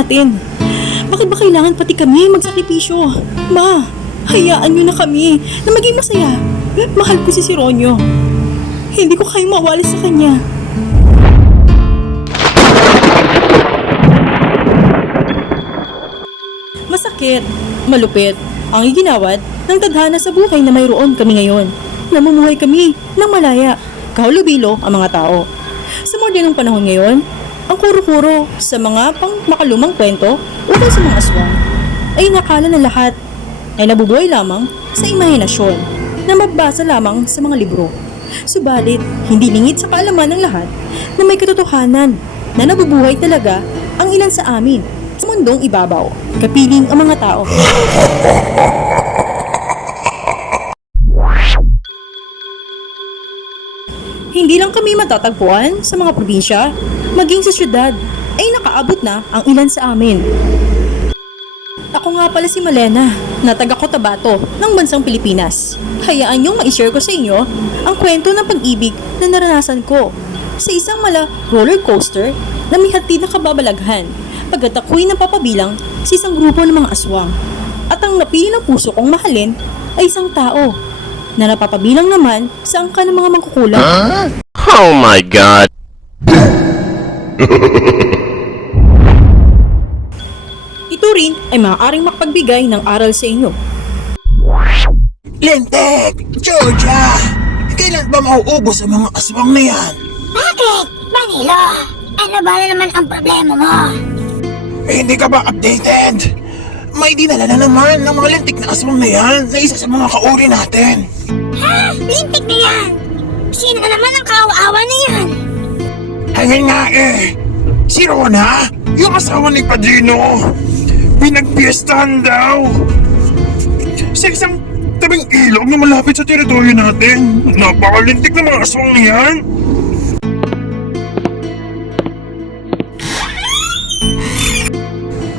natin. Bakit ba kailangan pati kami magsakripisyo? Ma, hayaan niyo na kami na maging masaya. Mahal ko si Ronyo. Hindi ko kayang mawala sa kanya. Masakit, malupit, ang iginawad ng tadhana sa buhay na mayroon kami ngayon. Namumuhay kami ng malaya, kahulubilo ang mga tao. Sa modernong panahon ngayon, ang kuro-kuro sa mga pang makalumang kwento ukol sa mga aswang ay nakala na lahat ay nabubuhay lamang sa imahinasyon na mabasa lamang sa mga libro. Subalit, hindi lingid sa kaalaman ng lahat na may katotohanan na nabubuhay talaga ang ilan sa amin sa mundong ibabaw, kapiling ang mga tao. Hindi lang kami matatagpuan sa mga probinsya, maging sa syudad ay nakaabot na ang ilan sa amin. Ako nga pala si Malena, na taga Cotabato ng bansang Pilipinas. Hayaan niyong ma-share ko sa inyo ang kwento ng pag-ibig na naranasan ko sa isang roller coaster na may hatid na kababalaghan pagkat ako'y napapabilang sa isang grupo ng mga aswang. At ang napili ng puso kong mahalin ay isang tao na napapabilang naman sa angka ng mga mangkukulam. Oh my God! Ito rin ay maaaring makapagbigay ng aral sa inyo. Lintek! Georgia! Kailan ba mauubos ang mga aswang na yan? Bakit? Manilo, ano ba na naman ang problema mo? Hindi ka ba updated? May dinala na naman ng mga lintik na aswang na yan na isa sa mga kauri natin. Ha? Lintik na yan! Sino na naman ang kaawa-awa na yan? Hangin nga eh! Si Rona, yung asawa ni Padrino, pinagpiestahan daw sa isang tabing ilog na malapit sa teritoryo natin. Napakalintik na mga aswang na yan.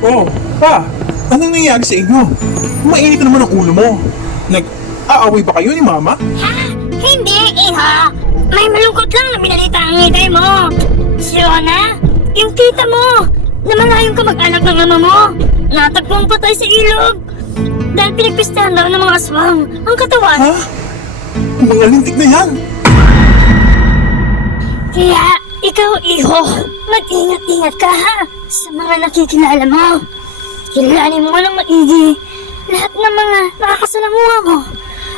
Oh, pa, anong nangyayari sa inyo? Mainit na naman ang ulo mo. Nag-aaway ba kayo ni Mama? Ha? Hindi, iho! May malungkot lang na binalita ang ngitay mo. Si Rona, yung tita mo, na malayong kamag-anak ng ama mo, natagpong patay sa ilog. Dahil pinagpistahan daw ng mga aswang ang katawan. Ha? Mga lintik na yan. Kaya, ikaw, iho, mag-ingat-ingat ka ha sa mga nakikilala mo. Kilalanin mo ng maigi lahat ng mga nakakasalamuha mo.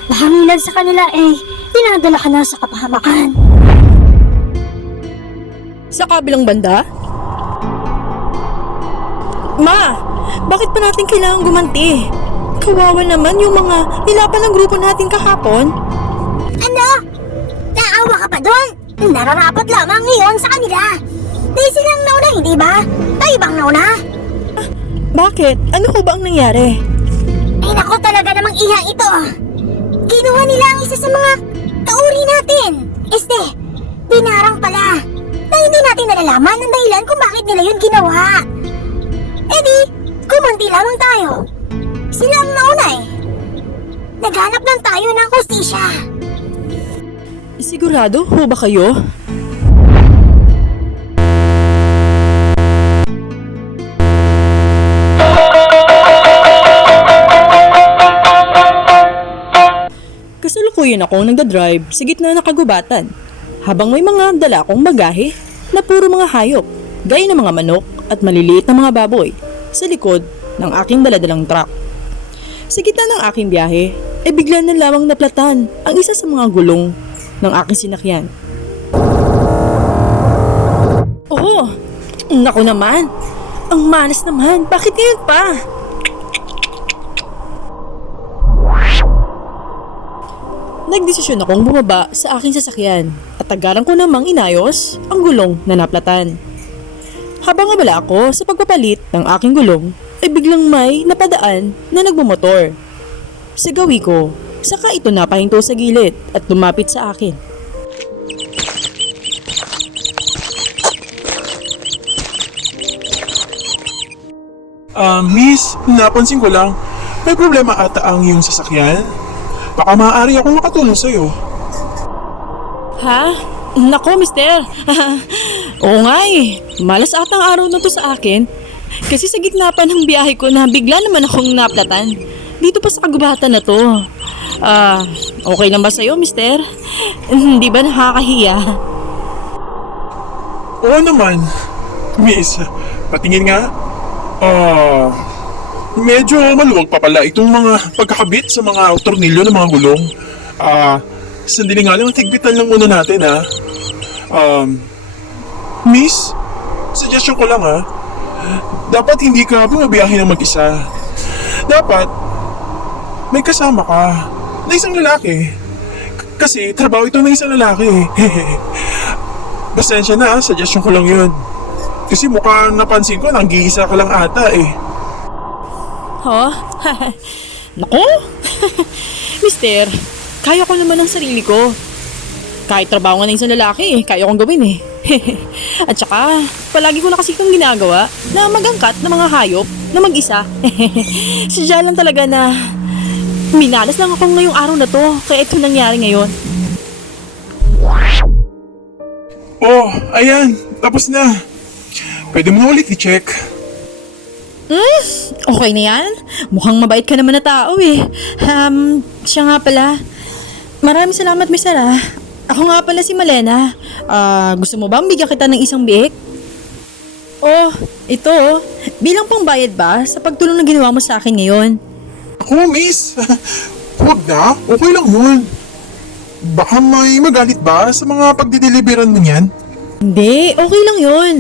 Baka ilan sa kanila ay dinadala ka na sa kapahamakan. Sa kabilang banda? Ma, bakit pa natin kailangang gumanti? Kawawa naman yung mga nilapan ng grupo natin kahapon. Ano? Naawa ka pa doon? Nararapat lamang ngayon sa kanila. Di silang nauna, hindi ba? Tayo bang nauna? Bakit? Ano ko ba ang nangyari? Ay nako, talaga namang iha ito. Kinuha nila ang isa sa mga kauri natin. Binarang pala. Na hindi natin nalalaman ang dahilan kung bakit nila yun ginawa. Eh di, kumanti lamang tayo. Sila ang nauna eh. Naghanap lang tayo ng hustisya. Sigurado ho ba kayo? Kasalukuyan akong nagdadrive sa gitna ng kagubatan habang may mga dala akong bagahe na puro mga hayop gaya ng mga manok at maliliit na mga baboy sa likod ng aking daladalang truck. Sa gitna ng aking biyahe ay bigla na lamang naplatan ang isa sa mga gulong ng aking sinakyan. Oh, naku naman! Ang malas naman! Bakit ngayon pa? Nagdesisyon akong bumaba sa aking sasakyan at tagaran ko namang inayos ang gulong na naplatan. Habang abala ako sa pagpapalit ng aking gulong, ay biglang may napadaan na nagmumotor. Sa gawi ko, saka ito napahinto sa gilid at lumapit sa akin. Miss, napansin ko lang, may problema ata ang iyong sasakyan. Baka maaari akong makatulong sa'yo. Ha? Nako, mister. Oo nga eh. Malas ata ang araw na to sa akin. Kasi sa gitna pa ng biyahe ko na bigla naman akong naplatan. Dito pa sa kagubatan na to. Okay lang ba sa'yo, mister? Hindi ba nakakahiya? Oo naman. Miss, patingin nga. Medyo maluwag pa pala itong mga pagkakabit sa mga tornilyo ng mga gulong. Sandali nga lang, tigbitan lang muna natin Miss, suggestion ko lang dapat hindi ka bumabiyahe ng mag-isa. Dapat may kasama ka na isang lalaki. Kasi trabaho ito ng isang lalaki. Pasensya na, suggestion ko lang yun. Kasi mukhang napansin ko, nang-iisa ka lang ata Ha? Nako? Mister, kaya ko naman ang sarili ko. Kahit trabaho nga ng isang lalaki, kaya kong gawin At saka, palagi ko na kasi itong ginagawa na magangkat ng mga hayop na mag-isa. Sadya lang talaga na minalas lang ako ngayong araw na to, kaya ito nangyari ngayon. Oh, ayan, tapos na. Pwede mo ulit i-check. Okay na yan. Mukhang mabait ka naman na tao siya nga pala. Maraming salamat, Mister Ako nga pala si Malena. Gusto mo bang bigyan kita ng isang biik? Oh, ito. Bilang pangbayad ba sa pagtulong na ginawa mo sa akin ngayon? Ako, miss. Huwag na, okay lang yun. Baka may magalit ba sa mga pagdideliveran mo niyan? Hindi, okay lang yun.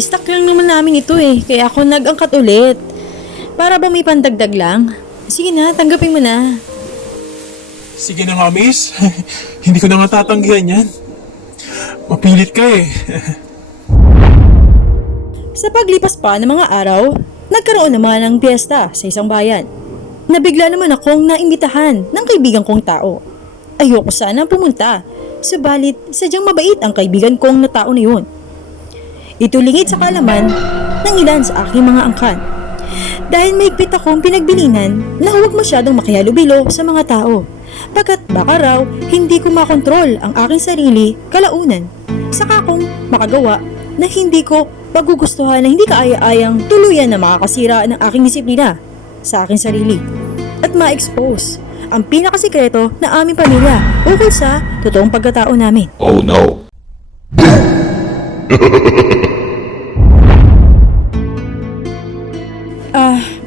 Stock lang naman namin ito kaya ako nag-angkat ulit. Para ba may pandagdag lang? Sige na, tanggapin mo na. Sige na nga, miss. Hindi ko na nga tatanggihan yan. Mapilit ka Sa paglipas pa ng mga araw, nagkaroon naman ng piyesta sa isang bayan. Nabigla naman akong naimbitahan ng kaibigan kong tao. Ayoko sana pumunta, subalit sadyang mabait ang kaibigan kong na tao na yun. Ito lingid sa kalaman ng ilan sa aking mga angkan. Dahil may higpit akong pinagbilinan na huwag masyadong makihalubilo sa mga tao. Pagkat baka raw hindi ko makontrol ang aking sarili kalaunan. Saka akong makagawa na hindi ko pagugustuhan na hindi kaaya-ayang tuluyan na makakasira ng aking disiplina sa aking sarili. At ma-expose ang pinakasikreto na aming pamilya ukol sa totoong pagkatao namin. Oh no.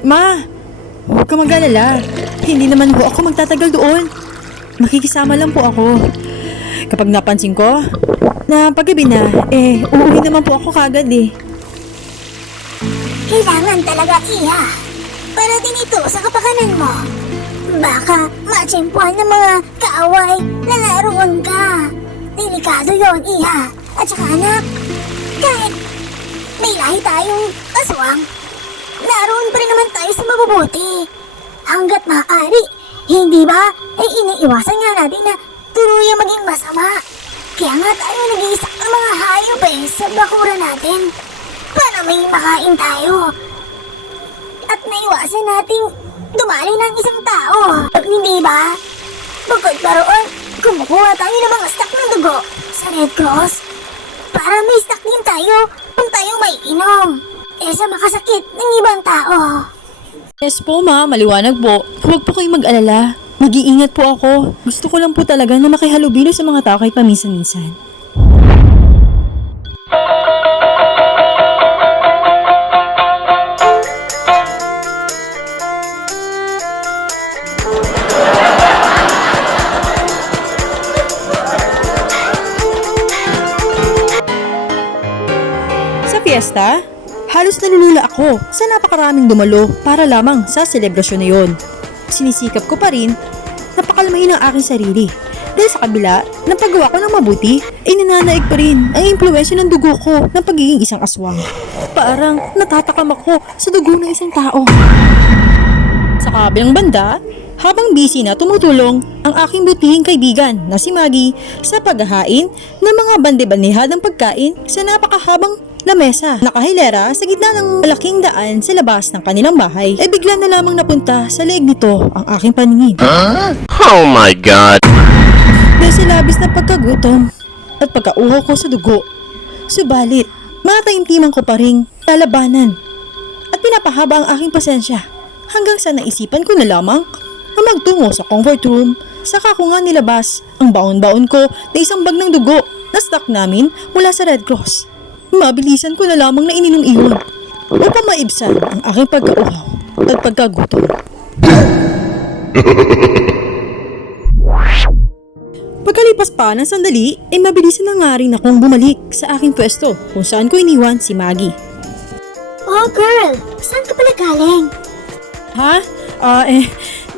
Ma, huwag ka mag-alala. Hindi naman po ako magtatagal doon. Makikisama lang po ako. Kapag napansin ko na paggabi na, uuwi naman po ako kagad Kailangan talaga, Iha. Para din ito sa kapakanan mo. Baka matsimpuan ng mga kaaway na naroon ka. Delikado yon, Iha. At saka anak, kahit may lahi tayong aswang, naroon pa rin naman tayo sa mabubuti. Hanggat maaari, hindi ba, ay iniiwasan nga natin na tuluyang maging masama. Kaya nga tayo nag-iisak ng mga hayop sa bakura natin para may makain tayo. At naiwasan nating dumali ng isang tao. At hindi ba? Bukod pa roon, kumukuha tayo ng mga stock ng dugo sa Red Cross para may stock din tayo kung tayong may inom. Sa makasakit ng ibang tao. Yes po ma, maliwanag po. Huwag po kayong mag-alala. Mag-iingat po ako. Gusto ko lang po talaga na makihalubilo sa mga tao kahit paminsan-minsan. Sa fiesta, halos nalulula ako sa napakaraming dumalo para lamang sa selebrasyon na yon. Sinisikap ko pa rin na pakalmahin ang aking sarili. Dahil sa kabila ng paggawa ko ng mabuti, ay nananaig pa rin ang impluwensya ng dugo ko ng pagiging isang aswang. Parang natatakam ako sa dugo ng isang tao. Sa kabilang banda, habang busy na tumutulong ang aking butihing kaibigan na si Maggie sa paghahain ng mga bande-bandeha ng pagkain sa napakahabang lamesa, nakahilera sa gitna ng malaking daan sa labas ng kanilang bahay, ay bigla na lamang napunta sa leeg nito ang aking paningin. Oh my God. Dahil sa labis na pagkagutom at pagkauhaw ko sa dugo. Subalit, mataimtiman ko pa ring lalabanan at pinapahaba ang aking pasensya hanggang sa naisipan ko na lamang na magtungo sa comfort room. Saka ko nga nilabas ang baon-baon ko na isang bag ng dugo na stock namin mula sa Red Cross. Mabilisan ko na lamang na ininom iyon upang maibsan ang aking pagkauhaw at pagkagutom. Pagkalipas pa ng sandali, ay mabilisan na nga rin akong bumalik sa aking pwesto kung saan ko iniwan si Maggie. Oh girl, saan ka pala galing? Ha?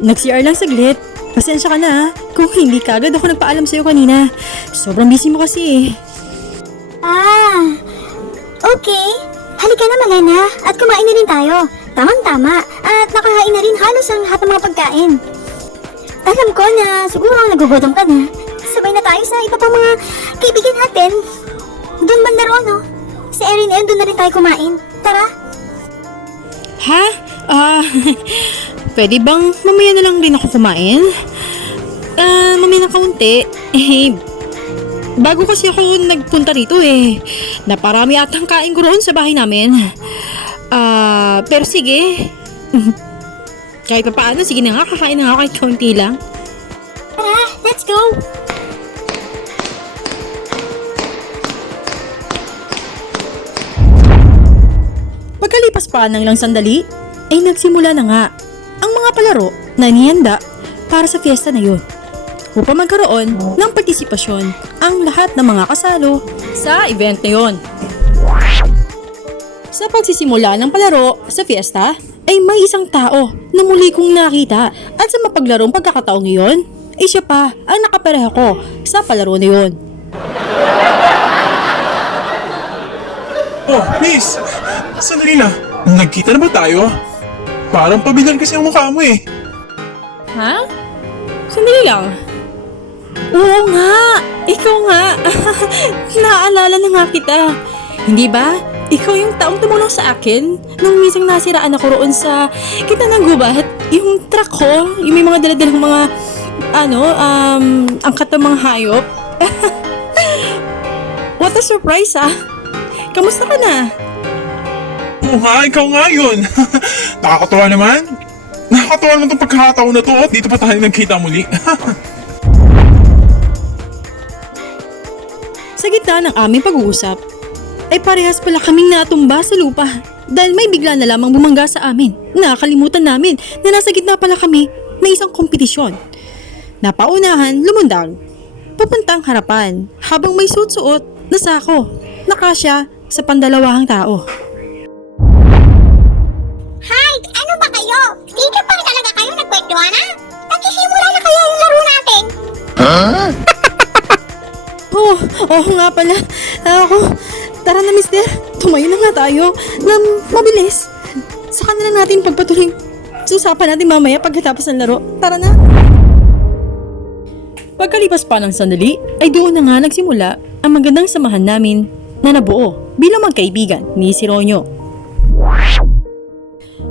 Nag-CR lang saglit. Pasensya ka na ha, kung hindi kagad ako nagpaalam sa'yo kanina. Sobrang busy mo kasi Okay. Halika na Malena, at kumain na rin tayo. Tamang-tama, at nakahain na rin halos ang lahat ng mga pagkain. Alam ko na siguro nagugutom ka na. Sabay na tayo sa iba pang mga kaibigan natin. Doon banda roon, no? Si Erin and doon na rin tayo kumain. Tara. Ha? Pwede bang mamaya na lang rin ako kumain? Mamaya na kaunti. Bago kasi ako nagpunta rito naparami atang kain ko roon sa bahay namin. Pero sige. Kahit pa paano, sige na nga, kakain na nga kahit kaunti lang. Tara, let's go. Pagkalipas pa ng ilang sandali, ay nagsimula na nga ang mga palaro na nihanda para sa fiesta na yun. Upang magkaroon ng partisipasyon ang lahat ng mga kasalo sa event na yun. Sa pagsisimula ng palaro sa fiesta, ay may isang tao na muli kong nakita at sa mapaglarong pagkakataong iyon, ay siya pa ang nakapareha ko sa palaro na yun. Oh, miss! Sandali na. Nagkita na ba tayo? Parang pabilan kasi ang mukha mo Ha? Sandali lang. Oo nga! Ikaw nga! Naaalala na nga kita. Hindi ba? Ikaw yung taong tumulong sa akin nung minsan nasiraan ako roon sa kita ng gubat. Yung truck ko, yung may mga daladalang mga angkat ng mga hayop. What a surprise Kamusta ka na? Oo nga, ikaw nga yun. Nakakatuwa naman. Nakakatuwa naman itong pagkakataon na to at dito pa tayo nagkita muli. Sa gitna ng aming pag-uusap, ay parehas pala kaming natumba sa lupa dahil may bigla na lamang bumangga sa amin. Nakakalimutan namin na nasa gitna pala kami ng isang kompetisyon. Napaunahan, lumundag, papuntang harapan habang may suot-suot na sako na kasya sa pandalawahang tao. Hi! Ano ba kayo? Dito pa rin talaga kayo nagkwentuhan ha? Nagsisimula na kaya yung laro natin? Oo nga pala. Tara na mister, tumayo na nga tayo na mabilis. Saka na lang natin pagpatuloy. Susapan natin mamaya pagkatapos ng laro. Tara na. Pagkalipas pa ng sandali, ay doon na nga nagsimula ang magandang samahan namin na nabuo bilang magkaibigan ni si Ronyo.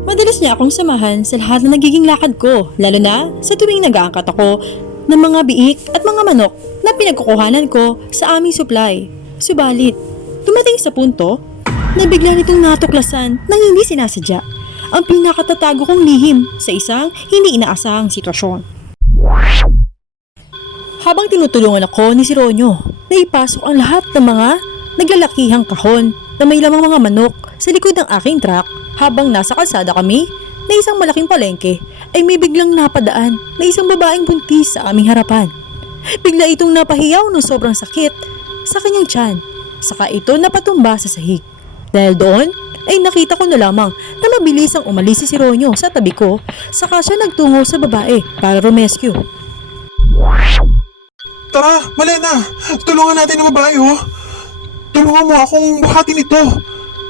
Madalas niya akong samahan sa lahat na nagiging lakad ko, lalo na sa tuwing nag-aangkat ako ng mga biik at mga manok na pinagkukuhanan ko sa aming supply. Subalit, dumating sa punto na bigla nitong natuklasan ng hindi sinasadya ang pinakatatago kong lihim sa isang hindi inaasahang sitwasyon. Habang tinutulungan ako ni si Ronyo, naipasok ang lahat ng mga naglalakihang kahon na may lamang mga manok sa likod ng aking truck. Habang nasa kalsada kami na isang malaking palengke, ay may biglang napadaan na isang babaeng buntis sa aming harapan. Bigla itong napahiyaw ng sobrang sakit sa kanyang tiyan, saka ito napatumba sa sahig. Dahil doon, ay nakita ko na lamang na mabilis ang umalis si Ronyo sa tabi ko, saka siya nagtungo sa babae para rumescue. Tara, Malena! Tulungan natin ang babae Tulungan mo akong buhatin ito.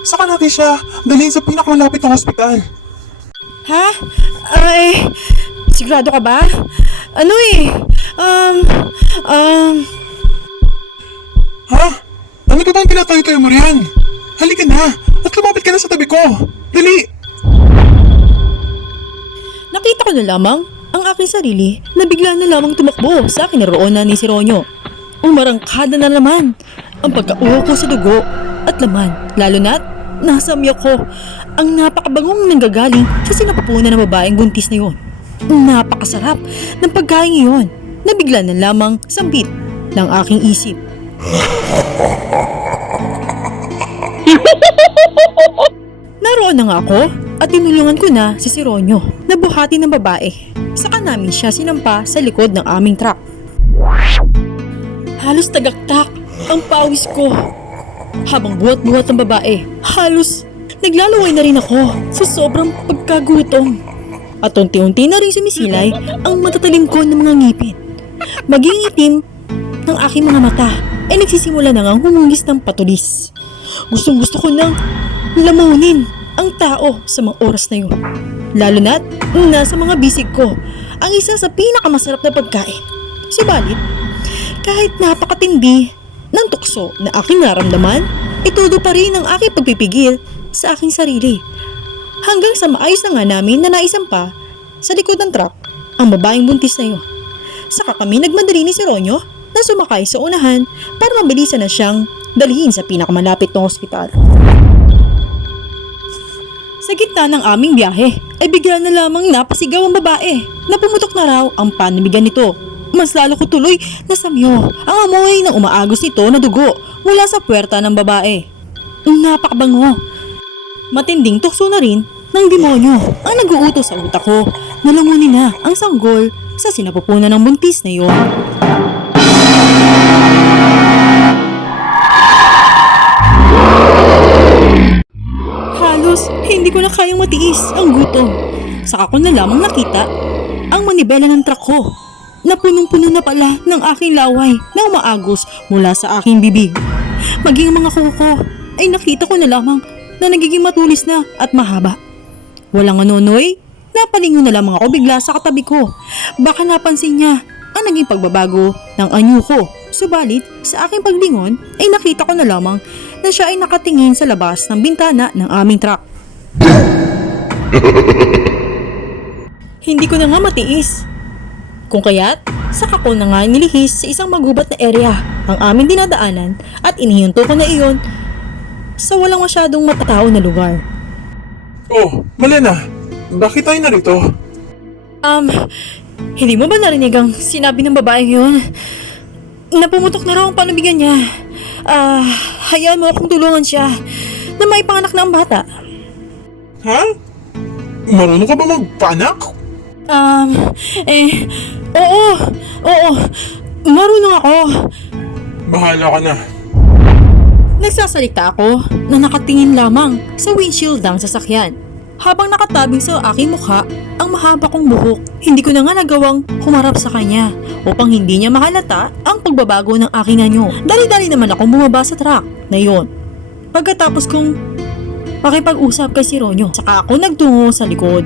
Saka natin siya dalhin sa pinakamalapit na hospital. Ha? Sigurado ka ba? Ha? Ano ka bang pinatayo-tayo mo riyan? Halika na at lumapit ka na sa tabi ko. Dali! Nakita ko na lamang ang aking sarili na bigla na lamang tumakbo sa kinaroonan ni si Ronyo. Umarangkada na naman ang pagkauho ko sa dugo at laman, lalo na't nasamya ko ang napakabangong nanggagaling sa sinapupunan ng babaeng buntis na yun. Napakasarap ng pagkain iyon na bigla na lamang sambit ng aking isip. Naroon na nga ako at tinulungan ko na si Ronyo na buhati ng babae. Saka namin siya sinampa sa likod ng aming truck. Halos tagaktak ang pawis ko. Habang buhat-buhat ang babae, halos naglalaway na rin ako sa sobrang pagkagutom. At unti-unti na rin sumisilay ang matatalim ko ng mga ngipin. Maging itim ng aking mga mata ay nagsisimula na ngang humungis ng patulis. Gustong-gusto ko nang lamunin ang tao sa mga oras na yun. Lalo na't nasa mga bisig ko ang isa sa pinakamasarap na pagkain. Subalit, kahit napakatindi ng tukso na aking naramdaman, itudo pa rin ang aking pagpipigil sa aking sarili. Hanggang sa maayos na nga namin na naisampa sa likod ng truck ang babaeng buntis na yun. Saka kami nagmadali ni si Ronyo na sumakay sa unahan para mabilisan na siyang dalhin sa pinakamalapit na ospital. Sa gitna ng aming biyahe ay bigla na lamang napasigaw ang babae na pumutok na raw ang panamigan nito. Mas lalo ko tuloy na samyo ang amoy ng umaagos nito na dugo mula sa puwerta ng babae. Napakabango. Matinding tukso na rin ng demonyo ang nag-uutos sa utak ko na lumunin na ang sanggol sa sinapupunan ng buntis na iyon. Halos hindi ko na kayang matiis ang gutom. Saka ko na lamang nakita ang manibela ng truck ko na punong-puno na pala ng aking laway na umaagos mula sa aking bibig. Maging ang mga kuko ay nakita ko na lamang na nagiging matulis na at mahaba. Walang anonoy, napalingon na lamang ako bigla sa katabi ko. Baka napansin niya ang naging pagbabago ng anyo ko. Subalit, sa aking paglingon ay nakita ko na lamang na siya ay nakatingin sa labas ng bintana ng aming truck. Hindi ko na nga matiis. Kung kaya't, saka ko na nga nilihis sa isang magubat na area ang aming dinadaanan at inihinto ko na iyon sa walang masyadong matatao na lugar. Oh, Malena, bakit tayo narito? Hindi mo ba narinig ang sinabi ng babaeng yun? Napumutok na raw ang panubigan niya. Hayaan mo akong tulungan siya na may panganak na ang bata. Ha? Marunong ka ba magpanak? Oo, marunong ako. Bahala ka na. Nagsasalita ako na nakatingin lamang sa windshield ng sasakyan. Habang nakatabing sa aking mukha ang mahaba kong buhok, hindi ko na nga nagawang humarap sa kanya upang hindi niya mahalata ang pagbabago ng aking anyo. Dali-dali naman akong bumaba sa truck na yon. Pagkatapos kong makipag-usap kay si Ronyo, saka ako nagtungo sa likod.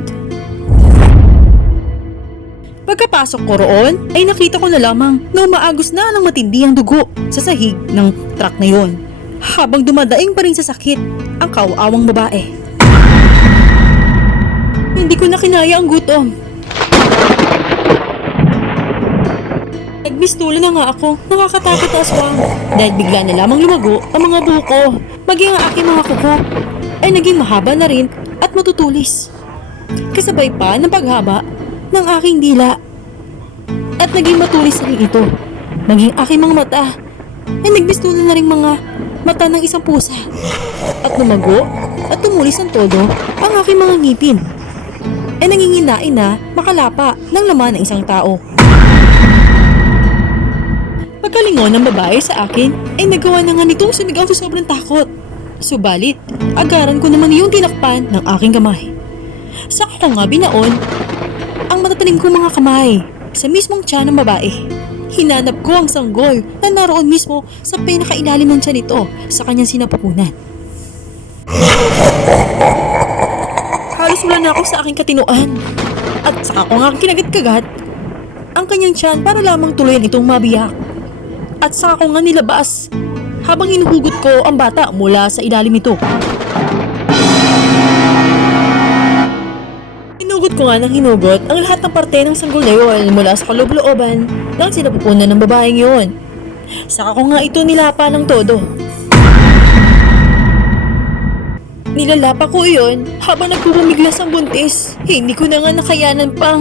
Pagkapasok ko roon, ay nakita ko na lamang na umaagos na ng matindi ang dugo sa sahig ng truck na yon. Habang dumadaing pa rin sa sakit ang kawaawang babae. Hindi ko na kinaya ang gutom. Nagbistula na nga ako, nakakatakot na aswang. Dahil bigla na lamang lumago ang mga buhok ko. Maging ang aking mga kuko ay naging mahaba na rin at matutulis. Kasabay pa ng paghaba ng aking dila. At naging matulis na rin ito. Maging aking mga mata ay nagbistula na rin mga mata ng isang pusa. At lumago at tumulis ng todo ang aking mga ngipin. Ay nanginginain na makalapa ng laman ng isang tao. Pagkalingon ng babae sa akin ay nagawa na nga nitong sumigaw sa sobrang takot. Subalit, agaran ko naman yung tinakpan ng aking kamay. Saka ko nga binaon ang matatalim kong mga kamay sa mismong tiyan ng babae. Hinanap ko ang sanggol na naroon mismo sa pinakailalim ng tiyan nito sa kanyang sinapupunan. Halos wala na ako sa aking katinuan. At saka ko nga kinagat-kagat ang kanyang tiyan para lamang tuluyan itong mabiyak. At saka ko nga nilabas habang hinuhugot ko ang bata mula sa ilalim nito. Hinugot ko nga ng hinugot ang lahat ng parte ng sanggol na yun mula sa kaloob-looban ng sinapupunan ng babaeng yun. Saka ko nga ito nilapa ng todo. Nilalapa ko iyon habang nagpupumiglas ang buntis. Hindi ko na nga nakayanan pa.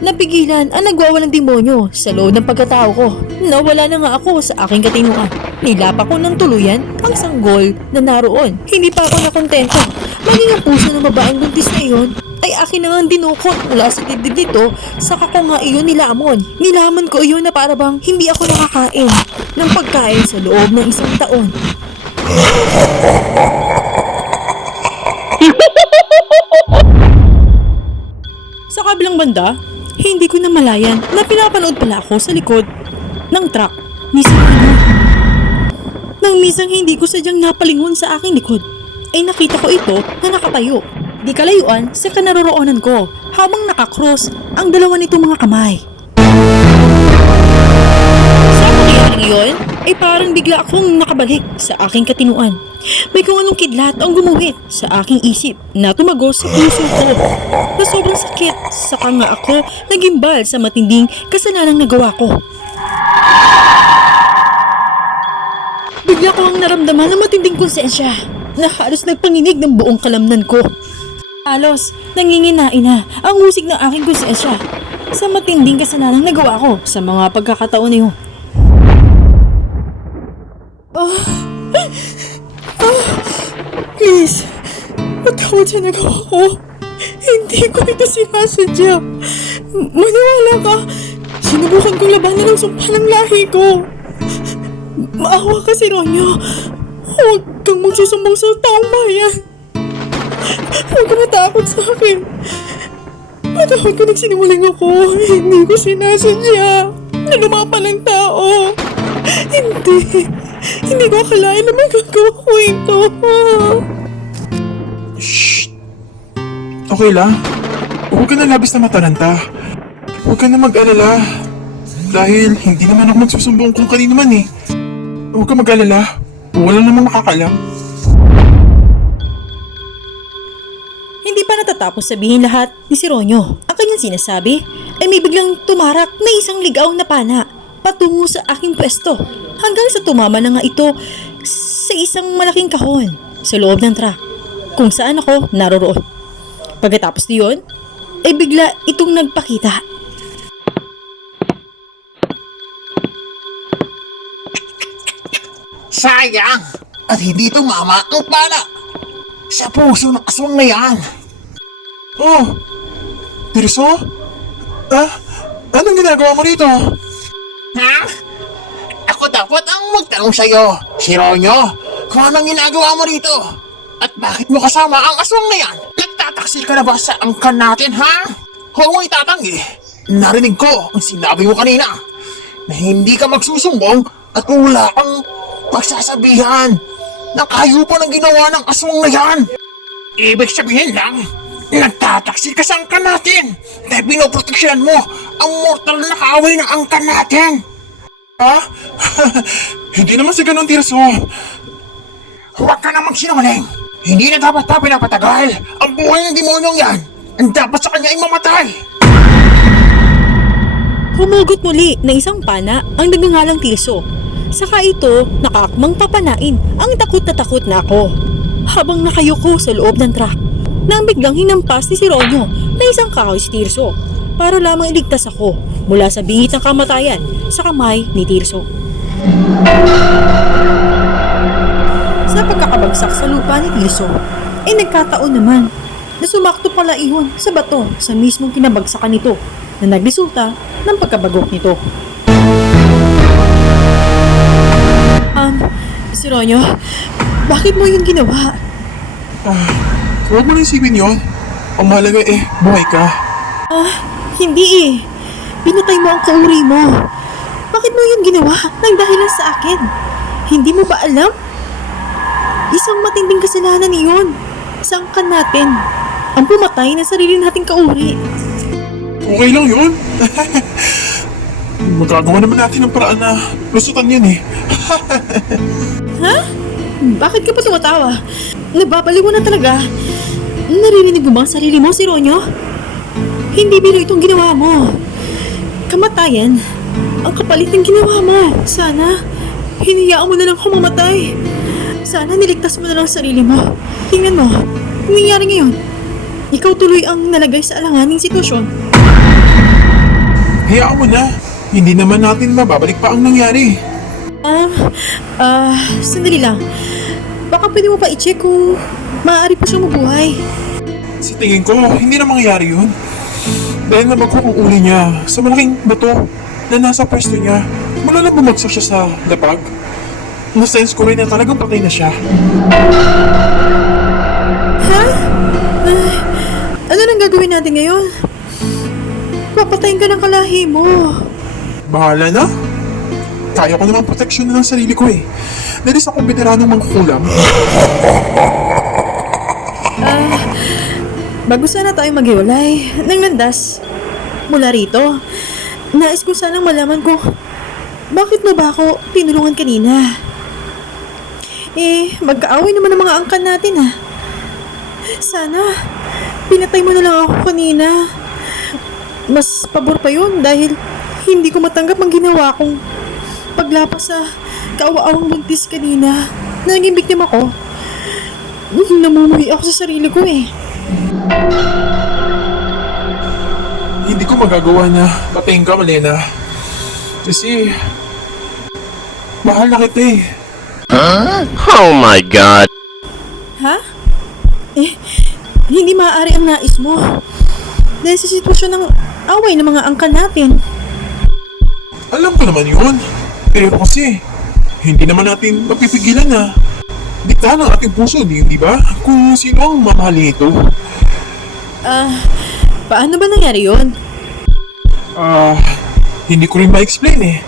Napigilan ang nagwawalang demonyo sa loob ng pagkatao ko. Nawala na nga ako sa aking katinuan. Nilapa ko ng tuluyan ang sanggol na naroon. Hindi pa ako nakontento. Maging ang puso ng babaeng buntis na iyon ay akin na nga dinukot mula sa dibdib nito, saka ko nga iyon nilamon. Nilamon ko iyon na para bang hindi ako nakakain ng pagkain sa loob ng isang taon. Sa kabilang banda, hindi ko namalayan na pinapanood pala ako sa likod ng truck ni Sereno. Nang misang hindi ko sadyang napalingon sa aking likod, ay nakita ko ito na nakatayo. Di kalayuan sa kanaroroonan ko habang nakakross ang dalawa nitong mga kamay. Sa pangyayaring iyon, ay parang bigla akong nakabalik sa aking katinuan. May kung anong kidlat ang gumuhit sa aking isip na tumagos sa puso ko na sobrang sakit, saka nga ako nagimbal sa matinding kasalanang nagawa ko. Bigla ko ang naramdaman ng matinding konsensya na halos nagpanginig ng buong kalamnan ko. Halos nanginginain na ang husig ng aking konsensya sa matinding kasalanang nagawa ko sa mga pagkakataon na yun. Please, patawad sa nagawa ko. Hindi ko ito sinasadya. Maniwala ka. Sinubukan kong labanan ang sumpa ng lahi ko. Maawa ka, Sereno. Huwag kang magsusumbong sa taong bayan. Huwag ka matakot sa akin. Patawad ko nagsinungaling ako. Hindi ko sinasadya na lumapa ng tao. Hindi ko akalain na magagawa ko ito. Shh! Okay lang. Huwag ka na labis na matalanta. Huwag ka na mag-alala. Dahil hindi naman ako magsusumbong kung kanino man eh. Huwag ka mag-alala. Wala namang makakalam. Hindi pa natatapos sabihin lahat ni Sereno. Ang kanyang sinasabi ay may biglang tumarak na isang ligaw na pana patungo sa aking pwesto. Hanggang sa tumama na nga ito sa isang malaking kahon sa loob ng truck kung saan ako naroroon. Pagkatapos niyon, ay bigla itong nagpakita. Sayang! At hindi tumama ang pana sa puso ng aswang na yan. Oh! Tirso? Anong ginagawa mo rito? Ha? Ako dapat ang magtanong sa'yo, Sereno, kung anong ginagawa mo rito? At bakit mo kasama ang aswang na yan? Nagtataksil ka na ba sa angkan natin, ha? Huwag mo itatanggi. Narinig ko ang sinabi mo kanina na hindi ka magsusumbong at wala kang pagsasabihan na kayupan ang ginawa ng aswang na yan. Ibig sabihin lang, nagtataksil ka sa angkan natin dahil pinoproteksyon mo ang mortal na kaaway ng angkan natin. Ha? Hindi naman sa ganun, Tirso. Huwag ka namang sinungaling. Hindi na dapat pa pinapatagal ang buhay ng demonyong yan. Ang dapat sa kanya ay mamatay. Humugot muli na isang pana ang nagngangalang Tirso. Saka ito nakaakmang papanain ang takot na ako. Habang nakayuko sa loob ng truck, nang biglang hinampas ni Sereno na isang kahoy si Tirso para lamang iligtas ako mula sa bingit ng kamatayan sa kamay ni Tirso. Sa pagkakabagsak sa lupa ni Tirso, ay nagkataon naman na sumakto pala iyon sa bato sa mismong kinabagsakan nito na nagresulta ng pagkabagok nito. Sereno, bakit mo yun ginawa? Huwag mo na isipin yun. Ang mahalaga buhay ka. Hindi eh. Pinatay mo ang kauri mo. Bakit mo yun ginawa nang dahilan sa akin? Hindi mo ba alam? Isang matinding kasalanan iyon. Isang kan natin ang pumatay ng sarili nating kauri. Okay lang yun. Magagawa naman natin ng paraan na lusutan yun eh. Ha? Bakit ka pa tumatawa? Nababaliw mo na talaga. Naririnig mo ba ang sarili mo, Sereno? Hindi biro itong ginawa mo. Kamatayan ang kapalit ng ginawa mo. Sana, hinayaan mo na lang ako mamatay. Sana niligtas mo na lang sarili mo. Tingnan mo, ang nangyari ngayon. Ikaw tuloy ang nalagay sa alanganing sitwasyon. Hayaan mo na. Hindi naman natin mababalik pa ang nangyari. Sandali lang. Baka pwede mo pa i-check kung maaari pa siyang mabuhay. Sa tingin ko, hindi na mangyayari yun. Dahil nabagko ang uli niya sa malaking bato na nasa pwesto niya. Mula na bumagsak siya sa lapag. Na-sense ko rin na talagang patay na siya. Ano nang gagawin natin ngayon? Papatayin ka ng kalahi mo. Bahala na. Kaya ko naman proteksyon na ng sarili ko eh. Dahil sa akong veteranong mangkukulam. Bago sana tayo maghiwalay ng landas mula rito, nais ko sanang malaman ko bakit mo ba ako tinulungan kanina? Magkaaway naman ang mga angkan natin ha. Sana, pinatay mo na lang ako kanina. Mas pabor pa yun dahil hindi ko matanggap ang ginawa kong paglapas sa kaawa-awang buntis kanina. Naging biktima ko. Namumuhi ako sa sarili ko eh. Hindi ko magagawa na patayin ka, Malena. Kasi, mahal na kita eh. Oh my god. Ha? Hindi maaari ang nais mo. Dahil sa sitwasyon ng away ng mga angkan natin. Alam ko naman yun. Pero kasi, hindi naman natin mapipigilan na diktahan ang ating puso, di ba? Kung sino ang mamahalin ito. Paano ba nangyari yun? Hindi ko rin ma-explain eh.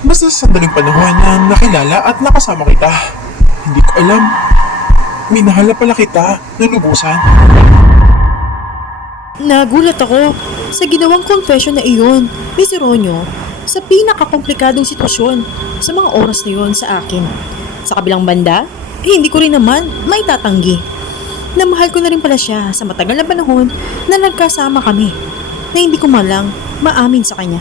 Basta sa sandaling panahon na nakilala at nakasama kita. Hindi ko alam. Minahal na pala kita na lubusan. Nagulat ako sa ginawang confession na iyon ni si Ronyo sa pinakakomplikadong sitwasyon sa mga oras na iyon sa akin. Sa kabilang banda, hindi ko rin naman may tatanggi na mahal ko na rin pala siya sa matagal na panahon na nagkasama kami na hindi ko malang maamin sa kanya.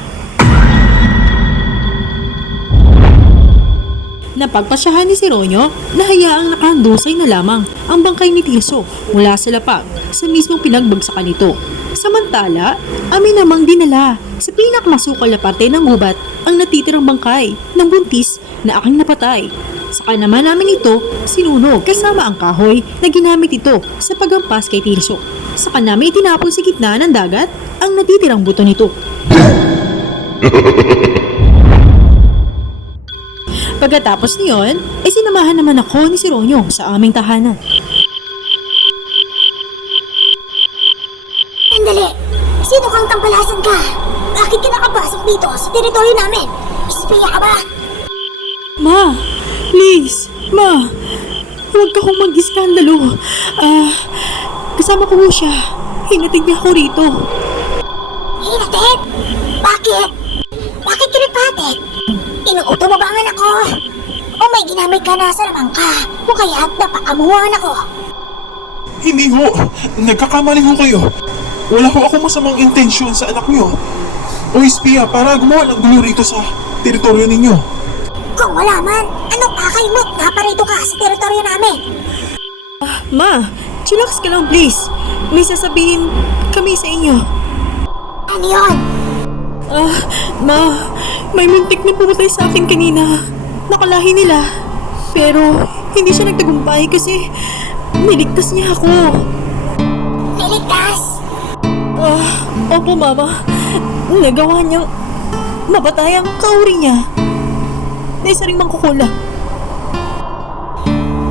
Napagpasyahan ni si Ronyo na hayaang nakahandusay na lamang ang bangkay ni Tirso mula sa lapag sa mismong pinagbagsakan nito. Samantala, amin namang dinala sa pinakamasukal na parte ng gubat ang natitirang bangkay ng buntis na aking napatay. Saka naman namin ito sinunog kasama ang kahoy na ginamit ito sa pagampas kay Tirso. Saka namin itinapon sa gitna ng dagat ang natitirang buto nito. Pagkatapos niyon, sinamahan naman ako ni si Ronyo sa aming tahanan. Sandali! Sino kang tampalasan ka? Bakit ka nakapasok dito sa teritoryo namin? Espiya ka ba? Ma, please, ma, huwag ka kong mag-iskandalo. Kasama ko ho siya. Hinatid niya ako rito. Hinatid? Bakit? Bakit ka nagpatid? Inuuto mo ba ang anak ko? O may ginamit ka na sa lamang ka? O kaya napakamuha ang anak ko? Hindi ho. Nagkakamali ho kayo. Wala ho ako masamang intensyon sa anak niyo. O espiya para gumawa ng gulo rito sa teritoryo ninyo. Kung wala man, anong pakay mo't naparito ka sa teritoryo namin? Ma, chillax ka lang please. May sasabihin kami sa inyo. Ano yun? Ma, may muntik na pumatay sa akin kanina. Nakalahi nila. Pero, hindi siya nagtagumpay kasi niligtas niya ako. Niligtas? Opo mama. Nagawa niyang mabatay ang kauri niya. Na isa ring mangkukula.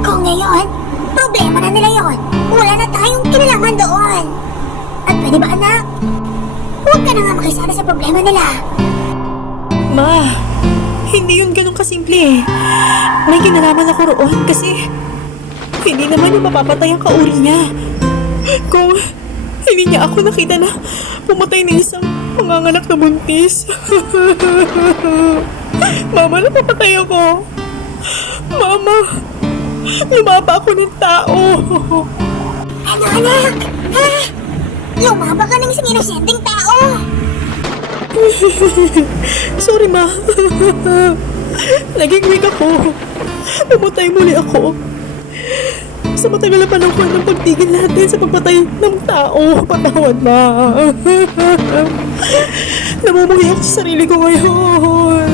Kung ngayon, problema na nila yon. Wala na tayong kinalaman doon. At pwede ba anak? Huwag ka na nga makisama sa problema nila. Ma, hindi yun ganun kasimple eh. May kinalaman ako roon kasi hindi naman yung mapapatay ang kauri niya. Kung hindi niya ako nakita na pumatay ng isang panganganak na buntis. Mama, napapatay ako. Mama, lumaba ako ng tao. Ano anak? Ha? Lumaba ka ng isang inosenteng tao. Sorry, ma. Naging weak ako. Namatay muli ako. Sa matagal na panahon ng pagtigil natin sa pagpatay ng tao. Patawad, Ma. Namumuhi ako sa sarili ko ngayon.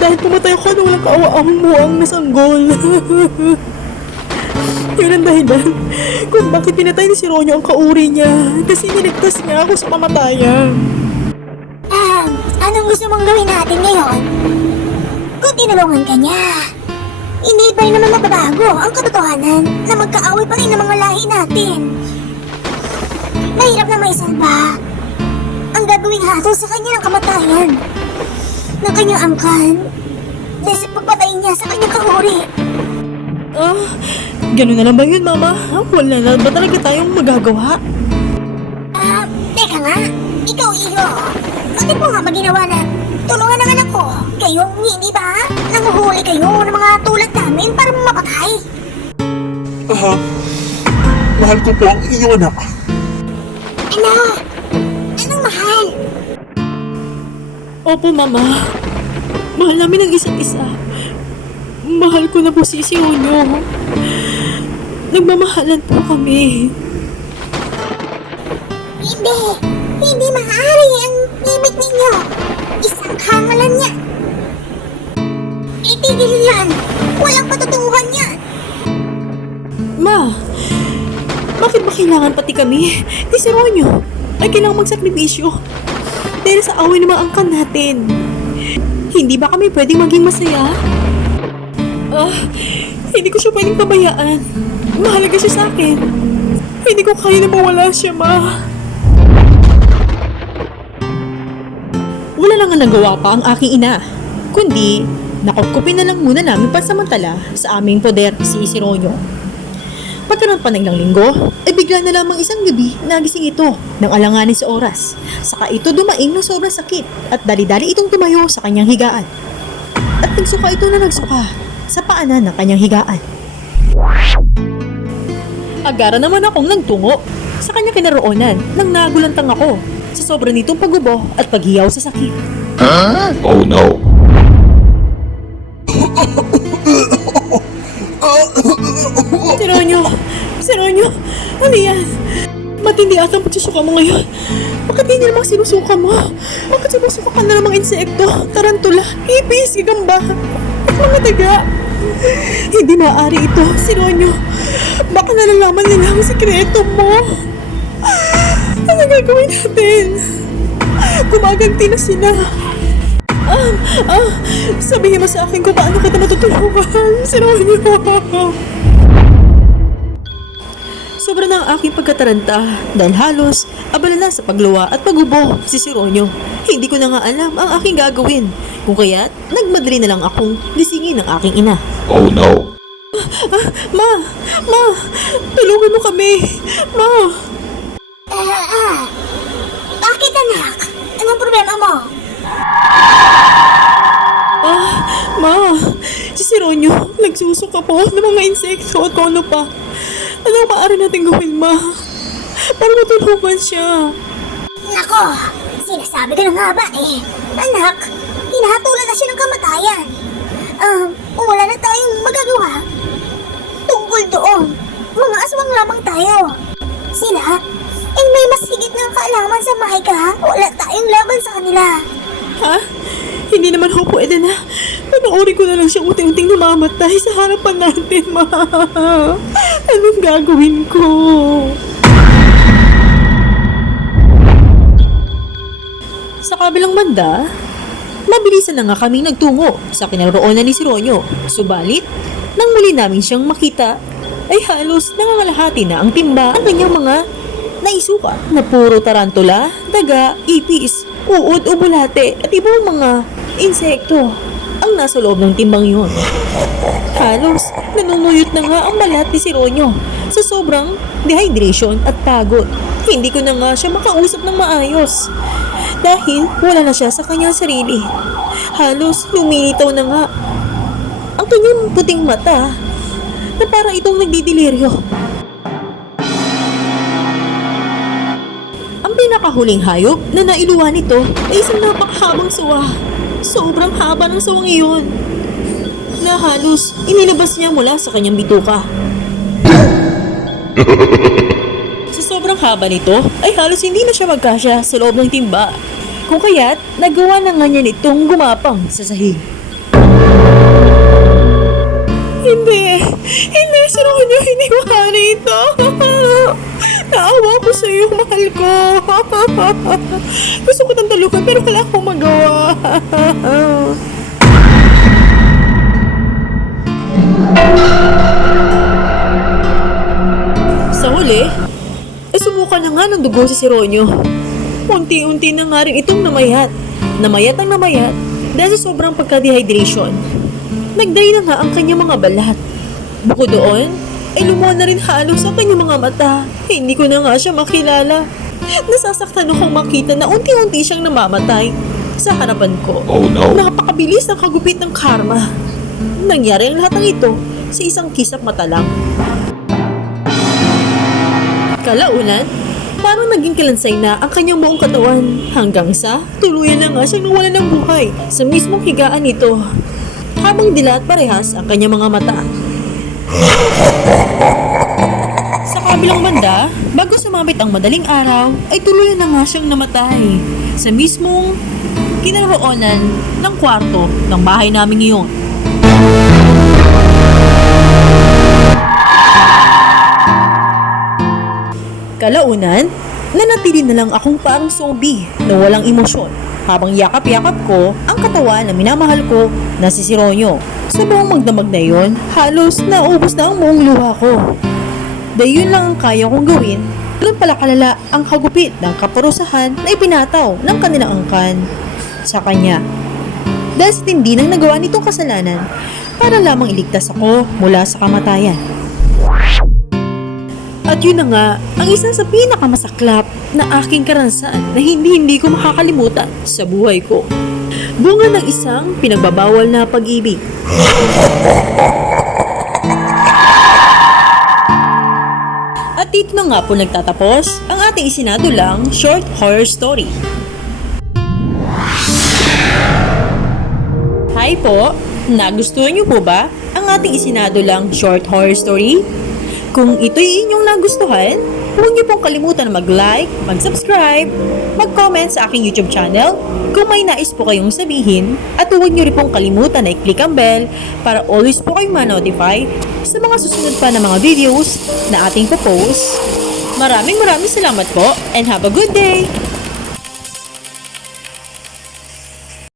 Dahil pumatay ako na walang kaawa-awang buwang na sanggol. Yun ang dahilan kung bakit pinatay ni si Ronyo ang kauri niya. Kasi niligtas niya ako sa kamatayan. Anong gusto mong gawin natin ngayon? Kung tinulungan ka niya, hindi ba rin naman mababago ang katotohanan na magkaaway pa rin ng mga lahi natin? Mahirap na may salba ang gagawing hatol sa kanya ng kamatayan ng kanyang angkan dahil sa pagpatay niya sa kanyang kahuri. Ganun na lang ba yun, Mama? Wala na ba talaga tayong magagawa? Teka nga, ikaw iyo, bakit mo nga maginawa na tulungan ng anak ko? Kayong hindi ba nanguhuli kayo ng mga tulad namin para mapatay? Mahal ko po ang iyo, anak. Ano? Anong mahal? Opo, Mama. Mahal namin ang isa't isa. Mahal ko na po si Ronyo. Nagmamahalan po kami. Hindi maaari ang imig ninyo. Isang hangalan niya. Itigil yan. Walang patutunguhan yan. Ma, bakit ba kailangan pati kami ni si Ronyo ay kailangang magsakripisyo dahil sa away ng mga angkan natin? Hindi ba kami pwedeng maging masaya? Hindi ko siya pwedeng pabayaan. Mahalaga siya sa akin. Hindi ko kaya na mawala siya, Ma. Wala lang ang nagawa pa ang aking ina, kundi nakupkupin na lang muna namin pansamantala sa aming poder si Ronyo. Pagkaraan pa ng ilang linggo, ay bigla na lamang isang gabi nagising ito ng alanganin sa oras. Saka ito dumaing ng sobrang sakit at dali-dali itong tumayo sa kanyang higaan. At nagsuka ito na nagsuka sa paanan ng kanyang higaan. Agara naman akong nagtungo sa kanyang kinaroonan nang nagulantang ako sa sobra nitong pagubo at paghiyaw sa sakit. Oh no. Si Ronyo, ano yan? Matindi ata ang pagsusuka mo ngayon. Bakit hindi namang sinusuka mo? Bakit sinusuka ka na namang insekto, tarantula, ipis, gagamba, at mga daga? Hindi maaari ito, si Ronyo. Baka nalalaman nila ang sikreto mo. Ano gagawin natin? Gumaganti na sila. Sabihin mo sa akin kung paano kita matutulungan, si Ronyo. Sobra na ang aking pagkataranta dahil halos abala na sa pagluwa at pagubo si Ronyo. Hindi ko na nga alam ang aking gagawin. Kung kaya't nagmadali na lang akong gisingin ng aking ina. Oh no. Ma! Tulungan mo kami! Ma! Bakit anak? Anong problema mo? Ma! Si Ronyo, nagsusuka po ng mga insekto at kung ano pa. Ano ang maaari natin gawin, Ma? Para matulungan siya. Nako, sinasabi ko na nga ba eh. Anak, hinahatulan na siya ng kamatayan. Kung wala na tayong magagawa, tungkol doon, mga aswang lamang tayo. Sila, may mas higit ng kaalaman sa Maika. Wala tayong laban sa kanila. Ha? Hindi naman ako pwede na. Panoorin ko na lang siyang unti-unting namamatay sa harapan natin, Ma. Anong gagawin ko? Sa kabilang banda, mabilisan na nga kaming nagtungo sa kinaroonan ni si Ronyo. Subalit, nang muli namin siyang makita, ay halos nangangalahati na ang timba ang kanyang mga naisuka na puro tarantula, daga, ipis, uod o bulate at ibang mga insekto ang nasa loob ng timbang yun. Halos nanunuyot na nga ang balat ni si Ronyo sa sobrang dehydration at pagod. Hindi ko na nga siya makausap ng maayos dahil wala na siya sa kanyang sarili. Halos lumilitaw na nga ang kanyang puting mata na para itong nagdidiliryo. Ang pinakahuling hayop na nailuwa nito ay isang napakahabang sawa. Sobrang haba ng sawang iyon na halos inilabas niya mula sa kanyang bituka. Sa sobrang haba nito ay halos hindi na siya magkasya sa loob ng timba. Kung kaya't nagawa na nga niya nitong gumapang sa sahig. Hindi, Sironyo, hindi makana ito. Naawa ko sa iyo, mahal ko. Gusto ko itong talukan pero wala akong magawa. Sa huli, subukan na nga ng dugo si Sironyo. Unti-unti na nga rin itong namayat. Namayat ang namayat dahil sa sobrang pagka-dehydration. Nagday na nga ang kanyang mga balat. Bukod doon, ay lumuha na rin halos ang kanyang mga mata. Hindi ko na nga siya makilala. Nasasaktan akong makita na unti-unti siyang namamatay sa harapan ko. Oh no. Napakabilis ang kagupit ng karma. Nangyari ang lahat ng ito sa isang kisap mata lang. Kalaunan, parang naging kilansay na ang kanyang buong katawan hanggang sa tuluyan na nga siyang nawalan ng buhay sa mismong higaan nito. Habang dilat parehas ang kanyang mga mata. Sa kabilang banda, bago sumapit ang madaling araw, ay tuluyan na nga siyang namatay sa mismong kinaroonan ng kwarto ng bahay namin ngayon. Kalaunan, nanatili na lang akong parang zombie na walang emosyon habang yakap-yakap ko ang katawan na minamahal ko na si Sironyo. Sa buong magdamag na yon, halos naubos na ang buong luha ko. Dahil yun lang ang kaya kong gawin, doon pala kalala ang hagupit ng kaparusahan na ipinataw ng kanilang angkan sa kanya. Dahil sa tindi ng nagawa nitong kasalanan, para lamang iligtas ako mula sa kamatayan. At yun na nga, ang isa sa pinakamasaklap na aking karanasan na hindi ko makakalimutan sa buhay ko. Bunga ng isang pinagbabawal na pag-ibig. At dito na nga po nagtatapos ang ating isinadulang short horror story. Hi po! Nagustuhan niyo po ba ang ating isinadulang short horror story? Kung ito'y inyong nagustuhan, huwag niyo pong kalimutan na mag-like, mag-subscribe, mag-comment sa aking YouTube channel kung may nais po kayong sabihin at huwag niyo rin pong kalimutan na i-click ang bell para always po kayong ma-notify sa mga susunod pa na mga videos na ating po-post. Maraming salamat po and have a good day!